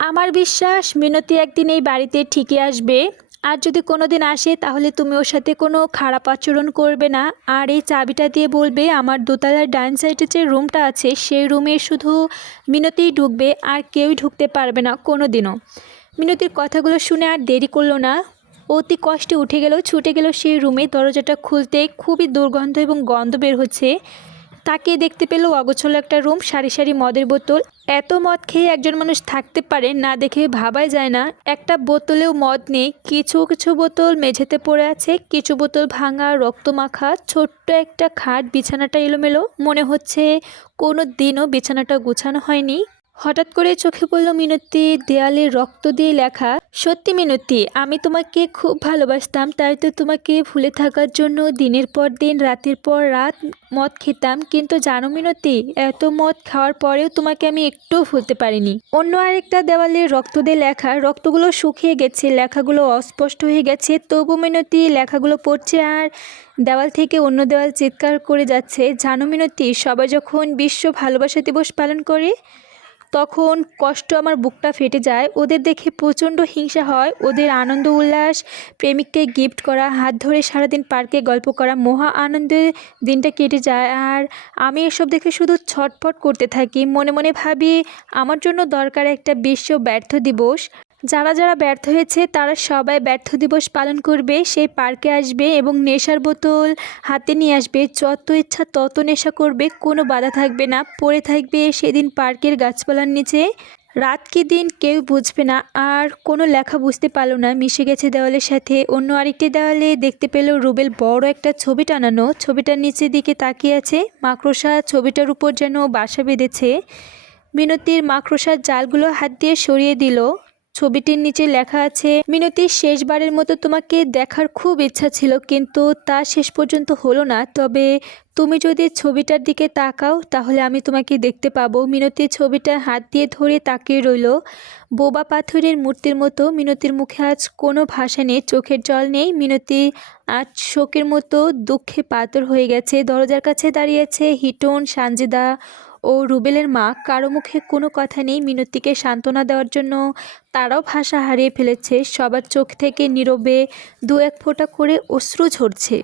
আমার বিশ্বাস মিনতি একদিন এই বাড়িতে ঠিকই আসবে। আর যদি কোনো দিন আসে তাহলে তুমি ওর সাথে কোনো খারাপ আচরণ করবে না। আর এই চাবিটা দিয়ে বলবে আমার দোতলার ডান সাইডে যে রুমটা আছে সেই রুমে শুধু মিনতিই ঢুকবে, আর কেউই ঢুকতে পারবে না কোনো দিনও। মিনতির কথাগুলো শুনে আর দেরি করলো না, অতি কষ্টে উঠে গেল, ছুটে গেল সেই রুমে। দরজাটা খুলতে খুবই দুর্গন্ধ এবং গন্ধ বের হচ্ছে। তাকে দেখতে পেল অগোছালো একটা রুম, সারি সারি মদের বোতল। এত মদ খেয়ে একজন মানুষ থাকতে পারে না দেখে ভাবাই যায় না। একটা বোতলেও মদ নেই, কিছু কিছু বোতল মেঝেতে পড়ে আছে, কিছু বোতল ভাঙা, রক্তমাখা। ছোট্ট একটা খাট, বিছানাটা এলোমেলো, মনে হচ্ছে কোনো দিনও বিছানাটা গোছানো হয়নি। হঠাৎ করে চোখে পড়ল মিনতি দেয়ালে রক্ত দিয়ে লেখা। সত্যি মিনতি, আমি তোমাকে খুব ভালোবাসতাম, তাই তো তোমাকে ভুলে থাকার জন্য দিনের পর দিন রাতের পর রাত মদ খেতাম। কিন্তু জানো মিনতি, এত মদ খাওয়ার পরেও তোমাকে আমি একটুও ভুলতে পারিনি। অন্য আরেকটা দেওয়ালে রক্ত দিয়ে লেখা, রক্তগুলো শুকিয়ে গেছে, লেখাগুলো অস্পষ্ট হয়ে গেছে, তবু মিনতি লেখাগুলো পড়ছে আর দেওয়াল থেকে অন্য দেওয়াল চিৎকার করে যাচ্ছে। জানো মিনতি, সবাই যখন বিশ্ব ভালোবাসা দিবস পালন করে তখন কষ্ট আমার বুকটা ফেটে যায়। ওদের দেখে প্রচণ্ড হিংসা হয়। ওদের আনন্দ উল্লাস, প্রেমিককে গিফট করা, হাত ধরে সারাদিন পার্কে গল্প করা, মহা আনন্দে দিনটা কেটে যায়। আর আমি এসব দেখে শুধু ছটফট করতে থাকি। মনে মনে ভাবি আমার জন্য দরকার একটা বিশ্ব ব্যর্থ দিবস। যারা যারা ব্যর্থ হয়েছে তারা সবাই ব্যর্থ দিবস পালন করবে, সেই পার্কে আসবে এবং নেশার বোতল হাতে নিয়ে আসবে, যত ইচ্ছা তত নেশা করবে, কোনো বাধা থাকবে না। পড়ে থাকবে সেদিন পার্কের গাছপালার নিচে, রাত কি দিন কেউ বুঝবে না। আর কোনো লেখা বুঝতে পারলো না, মিশে গেছে দেওয়ালের সাথে। অন্য আরেকটি দেওয়ালে দেখতে পেল রুবেল বড় একটা ছবি টানানো, ছবিটার নিচের দিকে তাকিয়ে আছে মাকড়সা, ছবিটার উপর যেন বাসা বেঁধেছে। মিনতির মাকড়সার জালগুলো হাত দিয়ে সরিয়ে দিল। ছবিটির নিচে লেখা আছে, মিনতি শেষবারের মতো তোমাকে দেখার খুব ইচ্ছা ছিল, কিন্তু তা শেষ পর্যন্ত হলো না। তবে তুমি যদি ছবিটার দিকে তাকাও তাহলে আমি তোমাকে দেখতে পাবো। মিনতি ছবিটা হাত দিয়ে ধরে তাকিয়ে রইল বোবা পাথরের মূর্তির মতো। মিনতির মুখে আজ কোনো ভাষা নেই, চোখের জল নেই। মিনতি আজ শোকের মতো দুঃখে পাথর হয়ে গেছে। দরজার কাছে দাঁড়িয়েছে হিটন, সানজিদা ও রুবেলের মা। কারো মুখে কোনো কথা নেই মিনতিকে সান্ত্বনা দেওয়ার জন্য। তারাও ভাষা হারিয়ে ফেলেছে। সবার চোখ থেকে নীরবে দু এক ফোঁটা করে অশ্রু ঝরছে।